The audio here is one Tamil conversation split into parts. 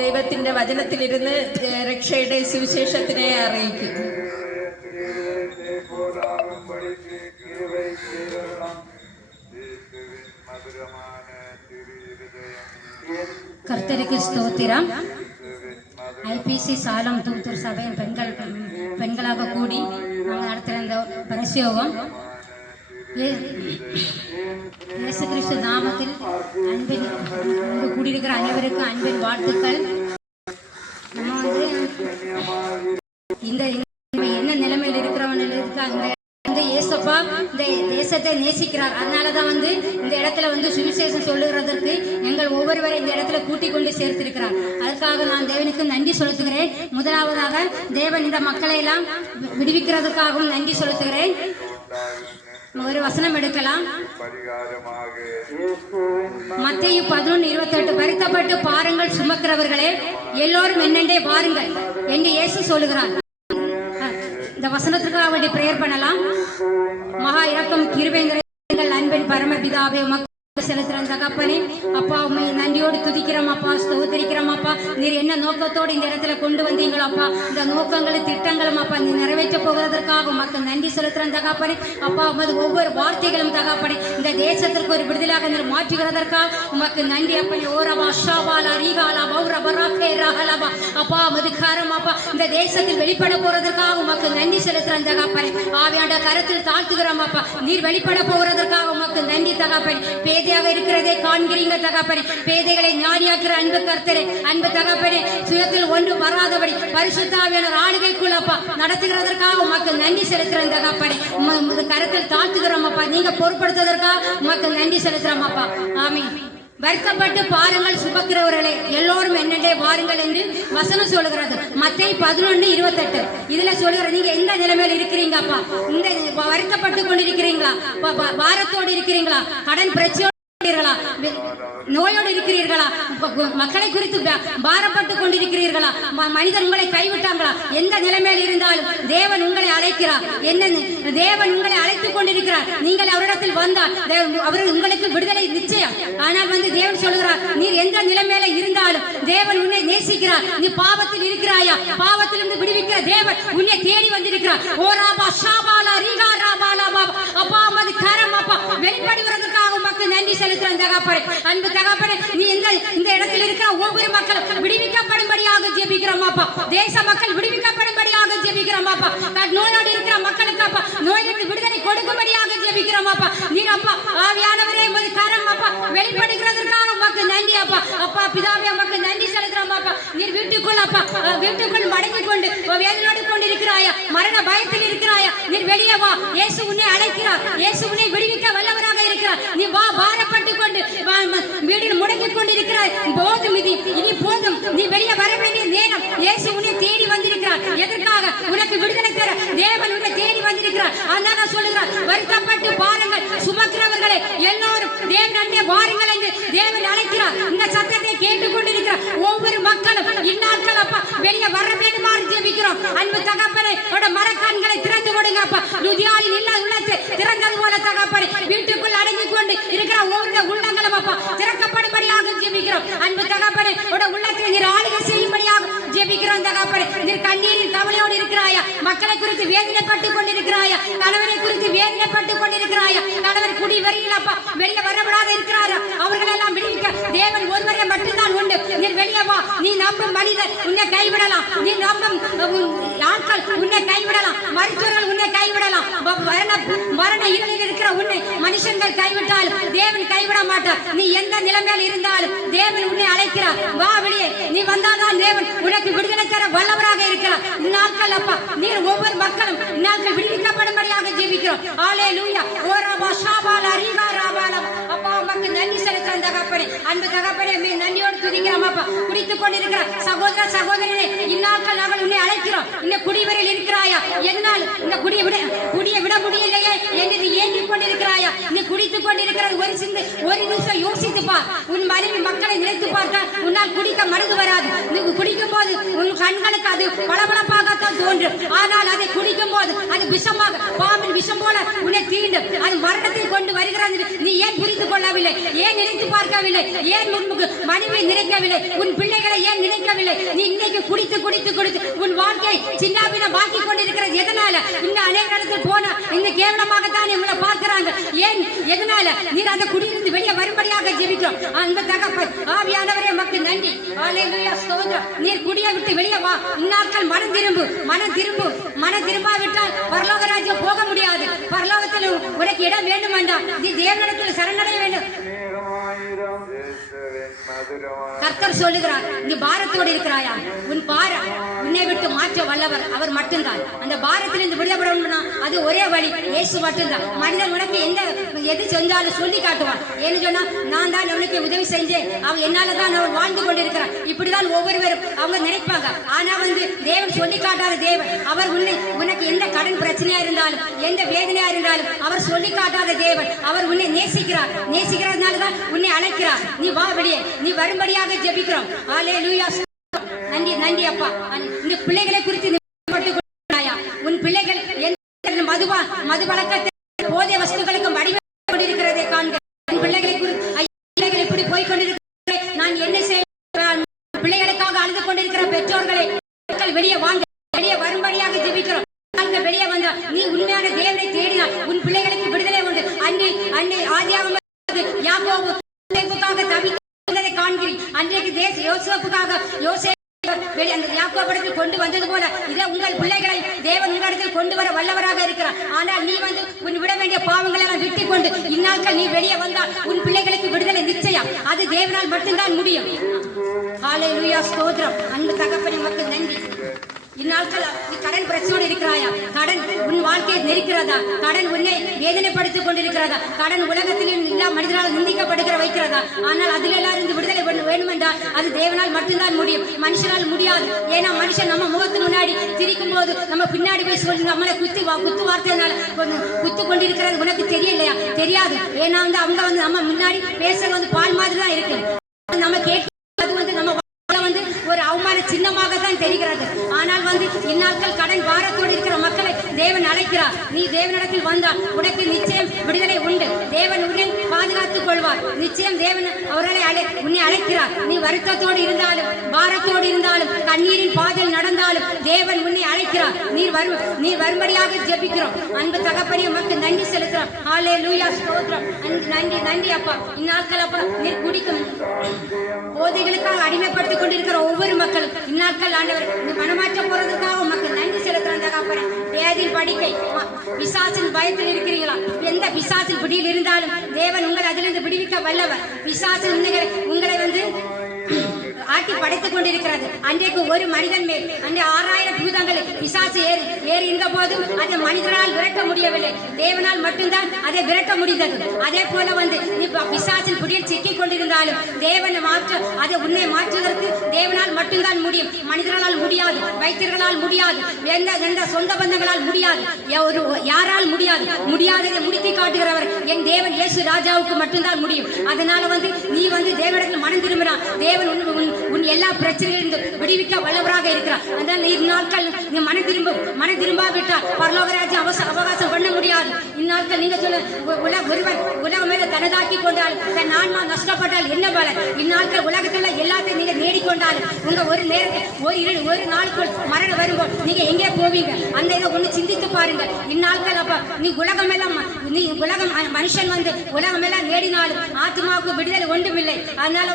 ദൈവത്തിന്റെ വചനത്തിലിരുന്ന് രക്ഷയുടെ സുവിശേഷത്തിനെ അറിയിക്കും. கர்த்தருக்கு ஸ்தோத்திரம். ஐபிசி சாலம் தூத்தூர் சபையின் பெண்களாக கூடி நாங்கள் நடத்துகிற இந்த பரிசுயோகம் இயேசு கிறிஸ்து நாமத்தில் அன்பின் கூடியிருக்கிற அனைவருக்கும் அன்பின் வாழ்த்துக்கள். நம்ம வந்து இந்த என்ன நிலைமையில் இருக்கிறவங்களுக்கு அந்த இயேசப்பா இந்த தேசத்தை நேசிக்கிறார். அதனாலதான் வந்து இந்த இடத்துல வந்து சுவிசேஷம் சொல்லுகிறதற்கு எங்கள் ஒவ்வொருவரை இந்த இடத்துல கூட்டிக் கொண்டு சேர்த்திருக்கிறார். அதுக்காக நான் தேவனுக்கு நன்றி செலுத்துகிறேன். முதலாவதாக தேவன் இந்த மக்களை எல்லாம் விடுவிக்கிறதுக்காகவும் நன்றி செலுத்துகிறேன். ஒரு வசனம் எடுக்கலாம். மத்தேயு 11:28 வருத்தப்பட்டு பாருங்கள் சுமக்கிறவர்களே எல்லோரும் என்னென்றே பாருங்கள் என்று இயேசு சொல்லுகிறார். இந்த வசனத்துக்காக வேண்டி பிரேயர் பண்ணலாம். மகா இரக்கம் கிருபைங்கிற அன்பின் பரமபிதாவே செலுத்துறேன் தகப்பனே. அப்பா உண்மை நன்றியோடு துதிக்கிறோம் அப்பா, ஸ்தோத்திரிக்கிறோம் அப்பா. நீர் என்ன நோக்கத்தோடு இந்த இடத்துல கொண்டு வந்தீங்களோ அப்பா, இந்த நோக்கங்களும் திட்டங்களும் அப்பா நீ நிறைவேற்ற போகிறதற்காக உமக்கு நன்றி செலுத்துறேன் தகப்பனே. அப்பா உமது ஒவ்வொரு வார்த்தைகளும் தகப்பனே இந்த தேசத்திற்கு ஒரு விடுதலாக நீர் மாற்றுகிறதற்காக உமக்கு நன்றி அப்பா. ஓரவா ஷாபாலா ரீகாலா பௌரபராக்கே ரஹலபா அப்பா உமது கரம் அப்பா இந்த தேசத்தில் வெளிப்பட போறதற்காக உமக்கு நன்றி செலுத்துறேன் தகப்பனே. ஆவியாண்ட கரத்தில் தாழ்த்துகிறோம் அப்பா, நீர் வெளிப்பட போகிறதற்காக உமக்கு நன்றி தகப்பனே. இருக்கிறதே காண்கிறீங்க தகப்பனே. பேதைகளை ஞானியாக்குற அன்பு கர்த்தரே, அன்பு தகப்பனே, சுயத்தில் ஒன்று வராதபடி பரிசுத்த ஆவியானவர் ஆளுகைக்குள் அப்பா நடத்துகிறதற்காக உமக்கு நன்றி செலுத்துறேன் தகப்பனே. உமது கரத்தில் தாழ்த்துகிறோம் அப்பா, நீங்க பொறுப்படுத்துவதற்காக உமக்கு நன்றி செலுத்துறோம் அப்பா. ஆமீன். வருத்தப்பட்டு பாருங்கள் சுமக்கிறவர்களே எல்லோரும் என்னென்றே பாருங்கள் என்று வசனம் சொல்லுகிறது. மத்தேயு 11:28 இதுல சொல்லுகிற நீங்க எந்த நிலைமையில் இருக்கிறீங்க அப்பா? இந்த வருத்தப்பட்டு கொண்டிருக்கிறீங்களா? பாரத்தோடு இருக்கிறீங்களா? கடன் பிரச்சனை நோயோடு இருக்கிறீர்களா? மக்களை குறித்து பாரப்பட்டு கொண்டிருக்கிறீர்களா? மனிதன் உங்களை கைவிட்டாங்களா? எந்த நிலைமையில் இருந்தாலும் தேவன் உங்களை அழைக்கிறார். என்ன தேவன் உங்களை அழைத்துக் கொண்டிருக்கிறார். நீங்கள் அவரிடத்தில் வந்தால் அவர் உங்களுக்கு விடுதலை நிச்சயம். ஆனால் வந்து தேவன் சொல்லுகிறார், நீர் எந்த நிலைமையில இருந்தாலும் தேவன் உன்னை நேசிக்கிறார். நீ பாவத்தில் இருக்கிறாயா? பாவத்திலிருந்து விடுவிக்கிற தேவன் உன்னை தேடி வந்திருக்கிறார். ஓராபா ஷாபாலா ரீகா ராபாலா அப்பா மது கரம் அப்பா வெளிப்படுவதற்காக உமக்கு நன்றி செலுத்துறேன் தகப்பனே. அன்பு தகப்பனே, நீ இந்த இடத்தில் இருக்கிற ஒவ்வொரு மக்களும் விடுவிக்கப்படும்படியாக ஜெபிக்கிறோம் அப்பா. தேச மக்கள் விடுவிக்கப்படும்படியாக ஜெபிக்கிறோம் அப்பா. நோயோடு இருக்கிற மக்களுக்கு அப்பா நோயிலிருந்து விடுதலை கொடுக்கும்படியாக ஜெபிக்கிறோம் அப்பா. நீர் அப்பா ஆவியானவரே உமது கரம் அப்பா வெளிப்படுகிறதற்காக உமக்கு நன்றி அப்பா. அப்பா பிதாவே உமக்கு நன்றி செலுத்துறோம் அப்பா. நீர் வீட்டுக்குள் அப்பா வீட்டுக்குள் மடங்கி கொண்டு வேதனோடு கொண்டிருக்கிறாயா? மரண பயத்தில் இருக்கிறாயா? நீர் வெளியே வா. இயேசு உன்னை அழைக்கிறார். இயேசு உன்னை விடுவிக்க வல்லவராக இருக்கிறார். நீ வா. பாரப்பட்டு கொண்டு வீடில் முடங்கிக் கொண்டிருக்கிறாய். போதும், இனி போதும். நீ வெளியே வர வேண்டிய நேரம். இயேசு உன்னை தேடி வந்திருக்கிறார். எதற்காக? உனக்கு விடுதலை தர தேவன் உன்னை தேடி வந்திருக்கிறார். அதனால சொல்லுகிறார், வருத்தப்பட்டு பாருங்கள் சுமக்கிறவர்களே எல்லோரும் தேவனே வாருங்கள் என்று தேவன் அழைக்கிறார். இந்த சத்தத்தை கேட்டுக் கொண்டிருக்கிறார் ஒவ்வொரு மக்களும் இந்நாட்கள் அப்பா வெளியே வர வேண்டுமாறு ஜெபிக்கிறோம். அன்பு தகப்பனே, மரக்கான்களை திறந்து விடுங்க அப்பா. ருதியாலின் இல்ல உள்ளத்தை திறந்தது போல தகப்பனே வீட்டுக்குள் அடங்கிக் கொண்டு இருக்கிற ஒவ்வொரு உள்ளங்களும் அப்பா திறக்கப்படும்படியாக ஜெபிக்கிறோம். அன்பு தகப்பனே, உள்ளத்தில் நீர் ஆளுகை செய்யும்படியாக ஜெபிக்கிறோம் தகப்பனே. நீர் கண்ணீரில் கவலையோடு இருக்கிறாயா? மக்களை குறித்து வேதனைப்பட்டு கொண்டிருக்கிறாயா? கணவரை குறித்து வேதனைப்பட்டு கொண்டிருக்கிறாயா? கணவர் குடிவெறியில் அப்பா வெளியே வரப்படாத இருக்கிறாரா? அவர்கள் எல்லாம் விடுவிக்க தேவன் ஒருவரை மட்டும்தான் உண்டு. நீர் வெளியே வா. நீ நம்பும் மனிதர் உன்னை கைவிடலாம். நீ நம்பும் ஆட்கள் உன்னை கைவிடலாம். மருத்துவர்கள் உன்னை கைவிடலாம். மரண இருளில் இருக்கிற உன்னை மனுஷங்கள் கைவிட்டால் தேவன் கைவிட மாட்டார். நீ எந்த நிலைமையில் இருந்தாலும் தேவன் உன்னை அழைக்கிறார். வா வெளியே. நீ வந்தால்தான் தேவன் உனக்கு விடுதலை தர வல்லவராக இருக்கிறார். இந்நாட்கள் அப்பா நீர் ஒவ்வொரு மக்களும் இந்நாட்கள் விடுவிக்கப்படும்படியாக ஜெபிக்கிறோம். ஹல்லேலூயா. ஓரபா ஷாபாலா ரீகா ராபாலா அப்பா உமக்கு நன்றி செலுத்துறேன் தகப்பனே. அன்பு தகப்பனே, நீ நன்றியோடு துதிக்கிறோம் அப்பா. குடித்துக் கொண்டிருக்கிற சகோதர சகோதரனே இந்நாட்கள் நாங்கள் உன்னை அழைக்கிறோம். இந்த குடிவரையில் இருக்கிறாயா? எதனால் இந்த குடியை விட முடியலையே என்று ஏங்கிக் கொண்டிருக்கிறாயா? நீ குடித்துக் கொண்டிருக்கிறது ஒரு நிமிஷம் யோசித்து பார். உன் மனைவி மக்களை நினைத்து பார்த்தால் உன்னால் குடிக்க மருந்து வராது. நீ குடிக்கும் போது உன் கண்களுக்கு அது பளபளப்பாகத்தான் தோன்றும். ஆனால் அதை குடிக்கும் போது அது விஷமாக பாம்பின் விஷம் போல உன்னை தீண்டும். அது மரணத்தை கொண்டு வருகிறது. நீ ஏன் புரிந்து கொள்ளவில்லை? பார்க்கவில்லை? ஏன் நினைத்து பார்க்கவில்லை? ஏன் மனைவி நினைக்கவில்லை? உன் பிள்ளைகளை ஏன் நினைக்கவில்லை? நீ இன்னைக்கு குடித்து குடித்து குடித்து உன் வாழ்க்கை சின்னாபின பாக்கி கொண்டிருக்கிறது. எதனால? இந்த அநேக இடத்தில் போனா இந்த கேவலமாகத்தான் இவங்களை பார்க்கிறாங்க. ஏன்? எதனால? நீர் அந்த குடியிலிருந்து வெளியே வரும்படியாக ஜெபிக்கிறோம். அந்த தகப்பன் ஆவியானவரே மக்கள் நன்றி. ஹல்லேலூயா, ஸ்தோத்திரம். நீர் குடியை விட்டு வெளியே வா. இந்நாட்கள் மனம் திரும்பு, மனம் திரும்பு. மனம் திரும்பாவிட்டால் பரலோக ராஜ்யம் போக முடியாது. பரலோகத்தில் உனக்கு இடம் வேண்டும் என்றால் நீ தேவனிடத்தில் சரணடைய வேண்டும். கர்த்தர் சொல்லுகிறார், நீ பாரத்தோடு இருக்கிறாயா? உன் பாரம் உன்னை விட்டு மாற்ற வல்லவர் அவர் மட்டும்தான். அந்த பாரத்திலிருந்து விடுதலை அது ஒரே வழி, இயேசு மட்டும்தான். மனிதன் உனக்கு எது செஞ்சாலும் சொல்லி காட்டுவான். ஏன்னு சொன்னா, நான் தான் அவனுக்கு உதவி செஞ்சேன், அவன் என்னாலதான் அவன் வாழ்ந்து கொண்டிருக்கிறான். இப்படிதான் ஒவ்வொருவரும் அவங்க நினைப்பாங்க. ஆனா தேவன் சொல்லி காட்டாத தேவன். அவர் உனக்கு எந்த கடன் பிரச்சனையா இருந்தாலும், எந்த வேதனையா இருந்தாலும் அவர் சொல்லி காட்டாத தேவன். அவர் உன்னை நேசிக்கிறார். நேசிக்கிறதுனாலதான் உன்னை அழைக்கிறார். நீ வா வெளியே, நீ வரும்படியாக ஜெபிக்கிறோம். ஹல்லேலூயா, நன்றி நன்றி அப்பா. இந்த பிள்ளைகளை குறித்து உன் பிள்ளைகள் மது பழக்கத்தை போதை வஸ்துகளுக்கும் வடிவமைத்துக் கொண்டிருக்கிறதை காண்க. உன் பிள்ளைகளை இப்படி போய் கொண்டிருக்கிற நான் என்ன செய்ய? பிள்ளைகளுக்காக அழுது கொண்டிருக்கிற பெற்றோர்களை வெளியே வாங்க, வெளியே வரும்படியாக ஜெபிக்கிறோம். வெளியே வந்தா நீ உண்மையான தேவனை தேடினால் உன் பிள்ளைகளுக்கு விடுதலை உண்டு. அன்னை ஆதியாகமம் யாக்கோபு தவித்ததை காண்கிறீர். அன்றைக்கு யோசேப்புக்காக யாக்கோபிடத்தில் கொண்டு வந்தது போல இதை உங்கள் பிள்ளைகளை தேவன் உங்களிடத்தில் கொண்டு வர வல்லவராக இருக்கிறார். ஆனால் நீ உன் விட வேண்டிய பாவங்களை எல்லாம் விட்டுக் கொண்டு இந்நாட்கள் நீ வெளியே வந்தால் உன் பிள்ளைகளுக்கு விடுதலை நிச்சயம். அது தேவனால் மட்டும்தான் முடியும். ஹல்லேலூயா, ஸ்தோத்திரம். அன்பு தகப்பனே மக்கள் நன்றி. இந்நாட்கள் நீ கடன் பிரச்சனையோடு இருக்கிறாயா? கடன் உன் வாழ்க்கையை நெருக்கிறதா? கடன் உன்னை வேதனைப்படுத்திக் கொண்டிருக்கிறதா? கடன் உலகத்தில் எல்லா மனிதனால் நிந்திக்கப்படுகிற வைக்கிறதா? ஆனால் அதில் எல்லாரும் விடுதலை வேண்டும் என்றால் அது தேவனால் மட்டும்தான் முடியும், மனுஷனால் முடியாது. ஏன்னா மனுஷன் நம்ம முகத்து முன்னாடி திரிக்கும் போது நம்ம பின்னாடி போய் சொல்லி நம்மளை குத்து வார்த்தையினால குத்து கொண்டிருக்கிறது உனக்கு தெரியலையா? தெரியாது. ஏன்னா அவங்க நம்ம முன்னாடி பேசுறது பால் மாதிரி தான் இருக்கு. நம்ம கேட்க நம்ம ஒரு அவமான சின்னமாக தான் தெரிகிறது. ஆனால் இந்நாட்கள் கடன் பாரத்தோடு இருக்கிற மக்களை தேவன் அழைக்கிறார். நீ தேவனிடத்தில் வந்தால் உனக்கு நிச்சயம் விடுதலை உண்டு. தேவன் உன்னை பாதுகாத்துக் கொள்வார். நிச்சயம் தேவன் அவர்களை உன்னை அழைக்கிறார். நீ வருத்தத்தோடு இருந்தாலும், பாரத்தோடு இருந்தாலும், கண்ணீரின் பாதையில் நடந்தாலும் தேவன் உன்னை அழைக்கிறார். நீ வரும்படியாக ஜெபிக்கிறோம். அன்பு தகப்பனே உமக்கு நன்றி செலுத்துறோம். ஹல்லேலூயா, ஸ்தோத்திரம். நன்றி நன்றி அப்பா. இந்நாட்கள் அப்பா நீர் குடிக்கும் போதைகளுக்காக அடிமைப்படுத்திக் கொண்டிருக்கிற ஒவ்வொரு மக்களும் இந்நாட்கள் ஆண்டவர் மனமாற்ற போறதுக்காக மக்கள் நன்றி செலுத்துறாங்க. வேதில் படிக்கை பிசாசின் பயத்தில் இருக்கிறீங்களா? எந்த பிசாசின் பிடியில் இருந்தாலும் தேவன் உங்களை அதிலிருந்து விடுவிக்க வல்லவர். பிசாசின் உங்களை ஆட்டி படைத்துக் கொண்டிருக்கிறது. அன்றைக்கு ஒரு மனிதன் மேல் அந்த 6000 பூதங்களை பிசாசு ஏறி இருந்த போதும் அதை மனிதனால் விரட்ட முடியவில்லை. தேவனால் மட்டும்தான் அதை விரட்ட முடிந்தது. அதே போல நீ பிசாசின் பிடியில் சிக்கிக் கொண்டிருந்தாலும் தேவனை அதை உன்னை மாற்றுவதற்கு தேவனால் மட்டும்தான் முடியும். மனிதர்களால் முடியாது, வைத்தியர்களால் முடியாது, எந்த சொந்த பந்தங்களால் முடியாது, யாரால் முடியாது. முடியாததை முடித்து காட்டுகிறவர் என் தேவன் இயேசு ராஜாவுக்கு மட்டும்தான் முடியும். அதனால நீ தேவனிடத்தில் மனம் திரும்பினான் தேவன் உன் எல்லா பிரச்சனைகளிலிருந்து விடுவிக்க வல்லவராக இருக்கிறார். அதனால் இந்நாட்கள் நீ மனம் திரும்பாவிட்டால் பரலோகராஜ்யம் அவகாசம் பண்ண முடியாது. இந்நாட்கள் நீங்க சொல்ல உலகம் மேல தனதாக்கி கொண்டால் தன் ஆன்மா நஷ்டப்பட்டால் என்ன பலன்? இந்நாட்கள் உலகத்துல எல்லாத்தையும் நீங்க தேடிக்கொண்டாலும் உங்க ஒரு நேரத்தில் ஒரு நாளுக்குள் மரணம் வரும்போது நீங்க எங்கே போவீங்க? அந்த இதை ஒண்ணு சிந்தித்து பாருங்க. இந்நாட்கள் அப்ப நீ உலகம் மனுஷன் உலகம் எல்லாம் நேடினாலும் ஆத்மாவுக்கு விடுதலை ஒன்றுமில்லை. அதனால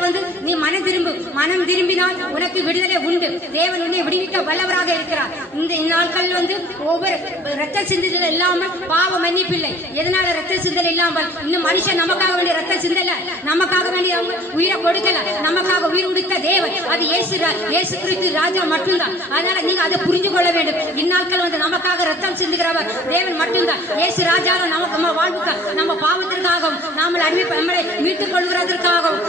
நீ மனம் திரும்பினால் உனக்கு விடுதலை உண்டு. தேவன் உன்னை விடுவிக்க வல்லவராக இருக்கிறார். இந்த நாட்கள் ஒவ்வொரு ரத்த சிந்தல் இல்லாமல் பாவ மன்னிப்பில்லை. எதனால ரத்த சிந்தல் இல்லாமல்? இன்னும் மனுஷன் நமக்காக வேண்டிய ரத்த சிந்தல, நமக்காக வேண்டிய உயிரை கொடுக்கல. நமக்காக உயிர் கொடுத்த தேவன் அது இயேசு கிறிஸ்து ராஜா மட்டும்தான். அதனால நீங்க அதை புரிஞ்சு கொள்ள வேண்டும். இந்நாட்கள் நமக்காக ரத்தம் சிந்துகிறவர் தேவன் மட்டும்தான். இயேசு ராஜா நமக்கு நம்ம வாழ்வுக்கு நம்ம பாவத்திற்காகவும் நம்மளை மீட்டுக் கொள்கிறதற்காகவும்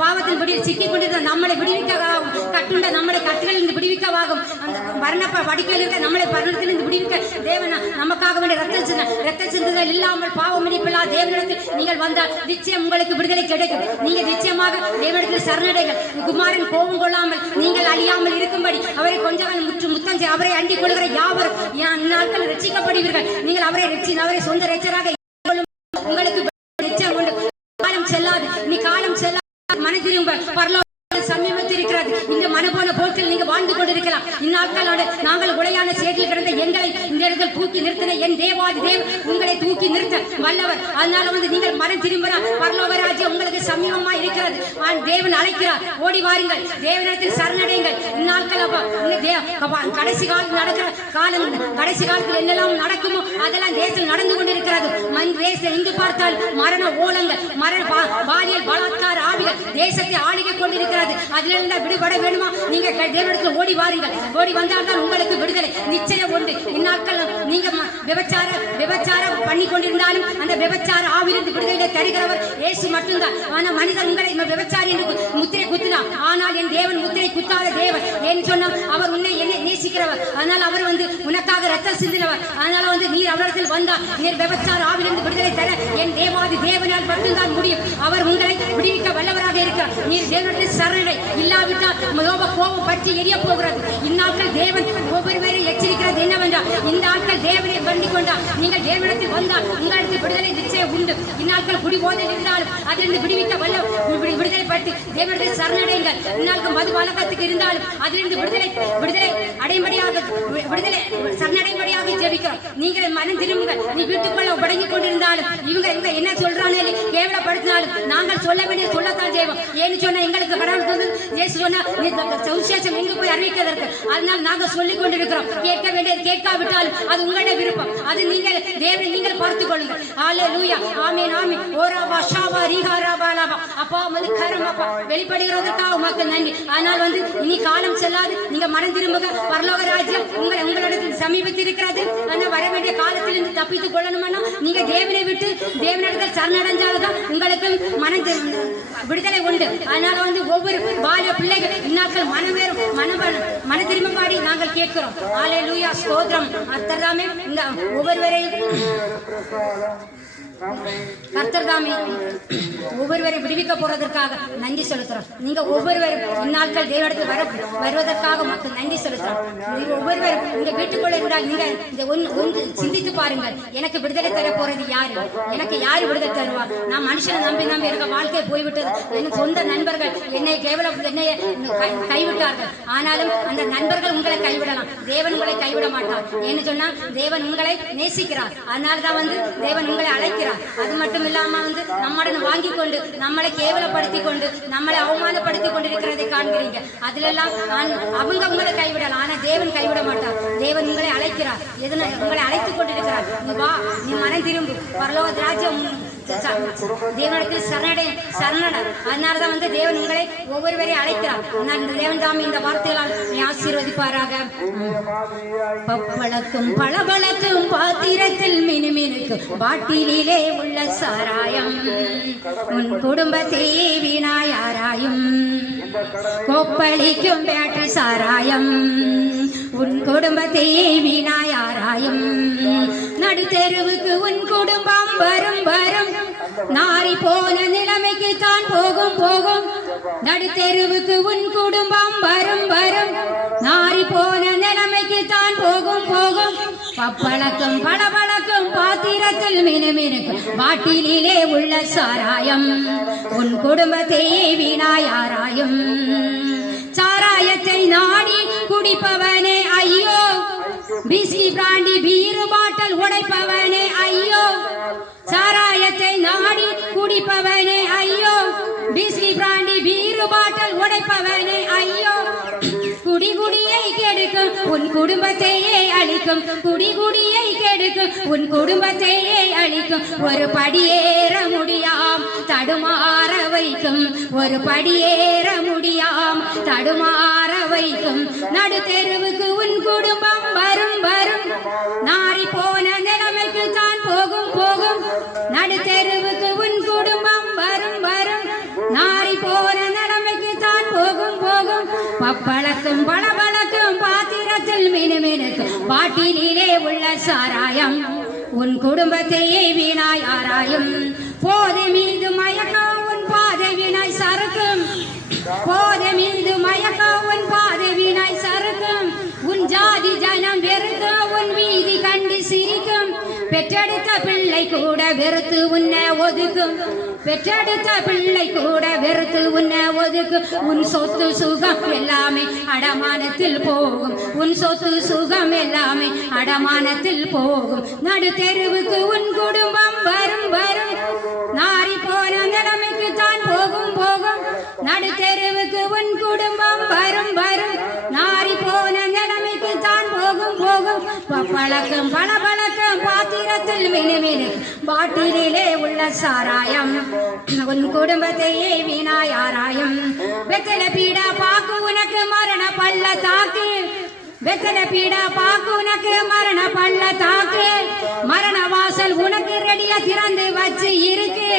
பாவத்தின் படி சிக்கிக் கொண்டிருந்த நம்மளை விடுவிக்கவும் கட்டுண்ட நம்மளை கட்டுகளிலிருந்து விடுவிக்கவாகும் அந்த வர்ணப்ப வடிக்கையில் இருக்க நம்மளை பருவத்திலிருந்து விடுவிக்க தேவன் நமக்காக வேண்டிய ரத்த சிந்துதல் இல்லாமல் பாவம் மன்னிப்பில்லா தேவனிடத்தில் நீங்கள் வந்தால் நிச்சயம் உங்களுக்கு விடுதலை கிடைக்கும். நீங்க நிச்சயமாக தேவனிடத்தில் சரணடைகள். குமாரன் கோபம் கொள்ளாமல் நீங்கள் அழியாமல் இருக்கும்படி அவரை கொஞ்சம் முத்தம் அவரை அண்டிக் கொள்கிற யாவரும் நாட்கள் ரட்சிக்கப்படுவீர்கள். நீங்கள் அவரை சொந்த ரட்சராக உங்களுக்கு நிச்சயம் உண்டு. காலம் செல்லாது, இனி காலம் செல்லாது. மன திரும்ப பரலோக சமீபத்திருக்கிறது. இந்த மனபோன போக்கில் நீங்க வாழ்ந்து கொண்டிருக்கலாம். இந்நாட்களோடு நாங்கள் உடையான சேற்றில் கிடந்த எங்களை இந்த இடத்தில் தூக்கி நிறுத்தின என் தேவாதி தேவ் உங்களை தூக்கி நிறுத்த வல்லவர். அதனால நீங்கள் மனம் திரும்பினா பரலோக ராஜ்யம் உங்களுக்கு சமீபமா இருக்கிறது. தேவன் அழைக்கிறார், ஓடி வாருங்கள், தேவனிடத்தில் சரணடையுங்கள். இந்நாட்கள் கடைசி காலத்தில் நடக்கிற காலம், கடைசி காலத்தில் என்னெல்லாம் நடக்குமோ அதெல்லாம் தேசத்தில் நடந்து கொண்டிருக்கிறது. தேசம் எங்கு பார்த்தால் மரண ஓலங்கள், மரண பாலியல் பலாத்கார ஆவிகள் தேசத்தை ஆளுகை கொண்டிருக்கிறது. அதிலிருந்து விடுபட வேணுமா? நீங்க தேவனிடத்தில் ஓடி வாருங்கள். ஓடி வந்தால்தான் உங்களுக்கு விடுதலை நிச்சயம் உண்டு. இந்நாட்கள் நீங்க விபச்சாரம் பண்ணி கொண்டிருந்தாலும் அந்த விபச்சார ஆவிலிருந்து விடுதலை தருகிறவர் இயேசு மட்டும்தான். ஆனா மனிதன் உங்களை விபச்சாரி என்று முத்திரை குத்தினார். ஆனால் என் தேவன் முத்திரை குத்தாத தேவன். ஏன்னு சொன்னா அவர் உன்னை என்னை நேசிக்கிறவர். அதனால் அவர் உனக்காக ரத்தம் சிந்தினவர். அதனால நீர் அவரிடத்தில் வந்தால் நீர் விபச்சார ஆவிலிருந்து விடுதலை தர என் தேவாதி தேவனால் மட்டும்தான் முடியும். அவர் உங்களை விடுவிக்க வல்லவராக இருக்கிறார். நீர் தேவனிடத்தில் சரணடை, இல்லாவிட்டால் கோபம் பற்றி எரிய போகிறது. இந்நாட்கள் தேவன் ஒவ்வொருவரை எச்சரிக்கிறது என்னவென்றால், இந்த ஆட்கள் தேவனை வேண்டிக் கொண்டால் நீங்கள் தேவனிடத்தில் வந்தால் உங்களுக்கு விடுதலை நிச்சயம் உண்டு. இந்நாட்கள் குடிபோதையில் இருந்தாலும் அதிலிருந்து விடுவிக்க வல்ல விடுதலை பற்றி தேவனிடத்தில் சரணடையுங்கள். இந்நாட்கள் மது பழக்கத்துக்கு இருந்தாலும் அதிலிருந்து விடுதலை அடைமடியாக சரணடைமடியாக ஜெபிக்கிறோம். நீங்கள் மனம் திரும்புங்கள். நீ வீட்டுக்குள்ள உடங்கி கொண்டிருந்தாலும் இவங்க என்ன சொல்றானே கேவலப்படுத்தினாலும் நாங்கள் சொல்ல வேண்டிய சொல்லத்தான் செய்வோம். ஏன்னு சொன்னா எங்களுக்கு சுவிசேஷம் எங்கு போய் அறிவிக்கிறதற்கு. அதனால் நாங்கள் சொல்லிக் கொண்டிருக்கிறோம். கேட்க வேண்டியது கேட்காவிட்டாலும் அது உங்களுடைய விருப்பம். அது நீங்கள் தேவனை நீங்கள் பார்த்துக் கொள்ளுங்கள். ஹல்லேலூயா, ஆமென், ஆமென். ஓராபா ஷாபா ரீஹாராபா லாபா. அப்பா கரமப்பா வெளிப்படுகிறதற்காக உமக்கு நன்றி. ஆனால் இனி காலம் செல்லாது. நீங்க மனம் திரும்புங்க. பரலோக ராஜ்யம் உங்களிடத்தில் சமீபத்தில் இருக்கிறது. ஆனால் வர வேண்டிய காலத்திலிருந்து தப்பித்துக் கொள்ளணும்னா நீங்க தேவனை விட்டு தேவனிடத்தில் சரணடைஞ்சால்தான் உங்களுக்கு விடுதலை உண்டு. அதனால ஒவ்வொரு பாலிய பிள்ளைகள் இந்நாட்கள் மன திரும்பி நாங்கள் கேட்கிறோம். ஹல்லேலூயா, ஸ்தோத்திரம். அத்தர்தாமே இந்த ஒவ்வொருவரையும் கர்த்தர்தாமே ஒவ்வொருவரை விடுவிக்க போறதற்காக நன்றி செலுத்துறோம். நீங்க ஒவ்வொருவரும் இந்நாட்கள் தேவனிடத்தில் வருவதற்காக மக்கள் நன்றி செலுத்துறோம். நீங்க ஒவ்வொருவரும் உங்க வீட்டுக்குள்ள இருந்தால் நீங்க இந்த ஒன்று சிந்தித்து பாருங்கள். எனக்கு விடுதலை தர போறது யாரு? எனக்கு யாரு விடுதலை தருவா? நான் மனுஷனை நம்பி இருக்க வாழ்க்கை போய்விட்டது. எனக்கு சொந்த நண்பர்கள் என்னை கைவிட்டார்கள். ஆனாலும் அந்த நண்பர்கள் உங்களை கைவிடலாம், தேவன் உங்களை கைவிட மாட்டார். ஏன்னு சொன்னா தேவன் உங்களை நேசிக்கிறார். அதனால்தான் தேவன் உங்களை அழைக்கிறார். அது மட்டும் இல்லாம நம்முடன் வாங்கி கொண்டு நம்மளை கேவலப்படுத்தி கொண்டு நம்மளை அவமானப்படுத்தி கொண்டிருக்கிறதை காண்கிறீங்க. அதுல எல்லாம் அவங்க உங்களை கைவிடலாம், ஆனா தேவன் கைவிட மாட்டார். தேவன் உங்களை அழைக்கிறார், உங்களை அழைத்துக் கொண்டிருக்கிறார். நீ வா, நீ மனம் திரும்பு, பரலோக ராஜ்யம் தேவனிடத்தில் சரணட. அதனாலதான் தேவன் உங்களை ஒவ்வொருவரையும் அழைக்கிறார். தேவன் தாம் இந்த வார்த்தைகளால் நீ ஆசீர்வதிப்பாராக. பப்பளக்கும் பளபளக்கும் பாத்திரத்தில் மினுமினுக்கும் பாட்டிலே உள்ள சாராயம் உன் குடும்பத்தை வீணாயாராயும். கொப்பளிக்கும் பேட்டரி சாராயம் உன் குடும்பத்தை வீணாயாராயும். நடுத்தெருவுக்கு உன் குடும்பம் வரும் வரும், நாரி போன நிலைமைக்கு தான் போகும். நடுத்தெருவுக்கு உன் குடும்பம் வரும் வரும், நாரி போன நிலைமைக்கு தான் போகும். பப்பளக்கும் பளபளக்கும் பாத்திரத்தில் மினுமினுக்கும் பாட்டிலே உள்ள சாராயம் உன் குடும்பத்தை வீணாயாராயும். சாராயத்தை நாடி குடிப்பவனே ஐயோ, பிஸ்கி பிராண்டி பீரு பாட்டல் உடைப்பவனே ஐயோ. சாராயத்தை நாடி குடிப்பவனே ஐயோ, பிஸ்கி பிராண்டி பீரு பாட்டல் உடைப்பவனே ஐயோ. குடியை கெடுக்கும் உன் குடும்பத்தையே அழிக்கும். குடியை கெடுக்கும் உன் குடும்பத்தையே அழிக்கும். ஒரு படியேற முடியாம் தடுமாற வைக்கும். ஒரு படியேற முடியாம் தடுமாற வைக்கும். நடுத்தெருவுக்கு உன் குடும்பம் வரும் வரும், நாரி போன நிலைமைக்கு தான் போகும். நடுத்தெருவுக்கு உன் குடும்பம் வரும் வரும், நாரி போன நிலைமைக்கு தான் போகும். பப்பளக்கும் பளபளக்கும் பாத்திரத்தில் மினுமினுக்கும் பாட்டிலே உள்ள சாராயம் உன் குடும்பத்தையே வீணாய் ஆராயும். போதை மீது மயக்கம் உன் பாதை வீணாய் சறுக்கும். போதை மீது மயக்கம் உன் பாதை வீணாய் சறுக்கும். உன் ஜாதி ஜனம் வெறுக்க உன் வீதி கண்டு சிரிக்கும். பெற்றெடுத்த பிள்ளை கூட வெறுத்து உன்னை ஒதுக்கும். பெற்றெடுத்த பிள்ளை கூட வெறுத்து உன்னை ஒதுக்கு. உன் சொத்து சுகம் எல்லாமே அடமானத்தில் போகும். உன் சொத்து சுகம் எல்லாமே அடமானத்தில் போகும். நடு தெருவுக்கு உன் குடும்பம் வரும் வரும். நாரி போன நிலைமைக்கு தான் போகும் போகும். நடு தெருவுக்கு உன் குடும்பம் வரும் வரும். நாரி போன நிலைமைக்கு தான் போகும் போகும். பழக்கம் பளபளக்கம் பாத்திரத்தில் மினுமினு பாட்டிலே உள்ள சாராயம் உன் குடும்பத்தையே வீணாயாராயம். வெத்தல பீடா பாக்கு உனக்கு மரண பள்ள தாக்கு. வெத்தல பீடா பாக்கு உனக்கு மரண பள்ள தாக்கு. மரண வாசல் உனக்கு ரெடியா திறந்து வச்சு இருக்கு.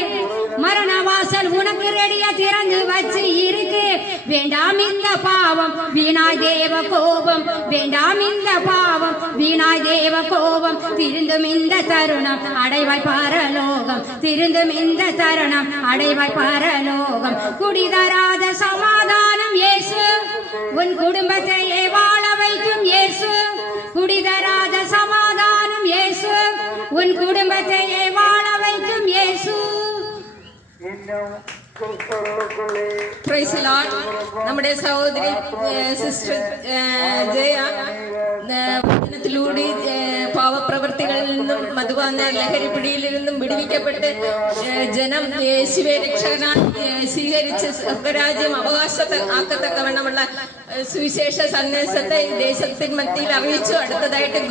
மரண வாசல் உனக்கு ரெடியா திறந்து வச்சு இருக்கு. வேண்டாம் இந்த பாவம் வீணாய் தேவ கோபம். வேண்டாம் இந்த பாவம் வீணாய் தேவ கோபம். திருந்தும் இந்த தருணம் அடைவாய் பரலோகம். திருந்தும் இந்த தருணம் அடைவாய் பரலோகம். குடிதராத சமாதானம் இயேசு உன் குடும்பத்தையே வாழ வைக்கும் இயேசு. குடிதராத சமாதானம் இயேசு உன் குடும்பத்தையே வாழ வைக்கும் இயேசு. Praise the Lord. നമ്മുടെ സഹോദരി സിസ്റ്റർ ജയ വചനത്തിലൂടെ പാവപ്രവർത്തികളിൽ നിന്നും മധുപാന ലഹരി പിടിയിൽ നിന്നും വിടുവിക്കപ്പെട്ട് ജനം യേശുവെ രക്ഷകനായി സ്വീകരിച്ച് സ്വർഗരാജ്യം അവകാശമാക്കത്തക്കവണ്ണമുള്ള സുവിശേഷ സന്ദേശത്തെ ദേശത്തിൻ മധ്യയിൽ അറിയിച്ചു. അടുത്തതായിട്ട്